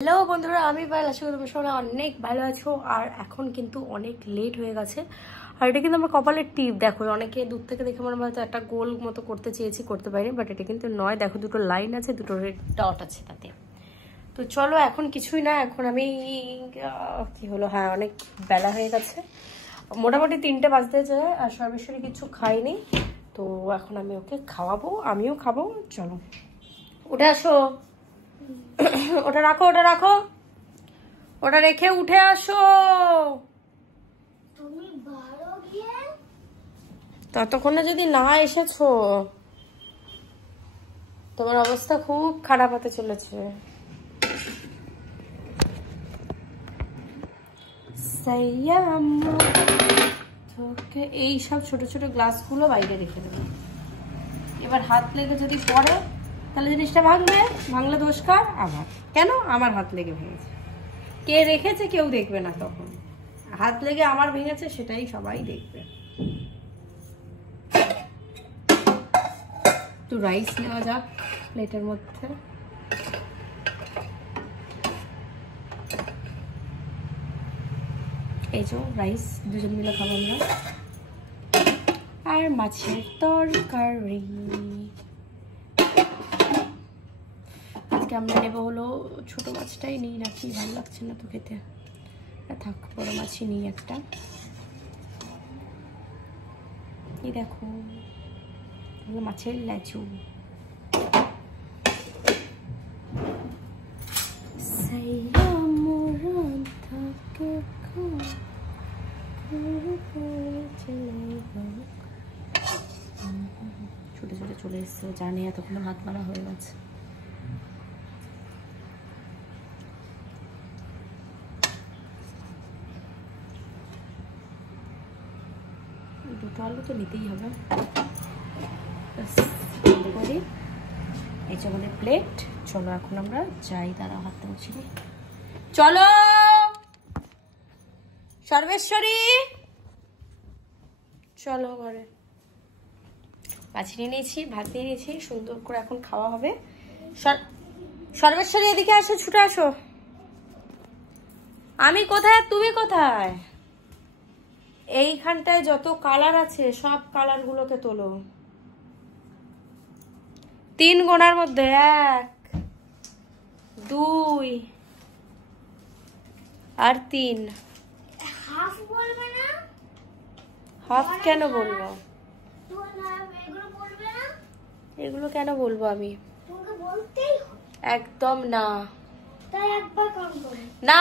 Hello বন্ধুরা, আমি পায়েল। আশা করি তোমরা সবাই অনেক ভালো আছো। আর এখন কিন্তু অনেক লেট হয়ে গেছে। আর এটা কিন্তু আমার কপালের টিপ। দেখো, অনেকে দূর থেকে দেখে মনে হয়তো একটা গোল মতো করতে চেয়েছি, করতে পারিনি, বাট এটা কিন্তু নয়। দেখো, দুটো লাইন আছে, দুটো রেড ডট আছে তাতে। তো চলো, এখন কিছুই না, এখন আমি কি হলো, হ্যাঁ অনেক বেলা হয়ে গেছে, মোটামুটি 3টে বাজতে যায়। আর সর্বেশ্বরী কিছু খাইনি, তো এখন আমি ওকে খাওয়াবো, আমিও খাবো। চলো উঠে আসো, ওটা রাখো, ওটা রাখো, ওটা রেখে উঠে আসো। তুমি বারো গিয়ে ততক্ষণে যদি না এসেছো, তোমার অবস্থা খুব খারাপ হতে চলেছে। এই সব ছোট ছোট গ্লাসগুলো বাইরে রেখে দেবো। এবার হাত লেগে যদি পড়ে তাহলে জিনিসটা ভাঙবে, ভাঙলে দোষ কার? আমার। কেন? আমার হাত লেগে ভেঙেছে। কে রেখেছে কেউ দেখবে না, তখন হাত লেগে আমার ভেঙেছে সেটাই সবাই দেখবে। একটু রাইস নেওয়া যাক প্লেটের মধ্যে। এই যে রাইস, দুজন মিলে খাবো আমরা। আর মাছের তরকারি আজকে আমরা নেবো হলো ছোট মাছটাই নিই, নাকি ভালো লাগছে না তো খেতে, থাক বড় মাছই নিই একটা। এই দেখো, মাছের লেচু। ছুটে ছুটে চলে এসছে, জানি এতক্ষণ হাত মারা হয়ে গেছে। দুটো আলু তো নিতেই হবে। এই যে আমাদের প্লেট। চলো এখন আমরা যাই, দাঁড়াও হাতটা মুছি। চলো সর্বেশ্বরী, চলো ঘরে। মাছ নিয়ে নিয়েছি, ভাত নিয়ে নিয়েছি, সুন্দর করে এখন খাওয়া হবে। সর্বেশ্বরী এদিকে আসো, ছুটে আসো। আমি কোথায়, তুমি কোথায়? এইখানটায় যত কালার আছে সব কালার গুলোকে তোলো। 3 গোনার মধ্যে 1 2 আর 3। হাফ বলবে না? হাফ কেন বলবো? এগুলো বলবে না? এগুলো কেন বলবো আমি? তোমাকে বলতেই হবে। একদম না। তাই একবার কাম করো না।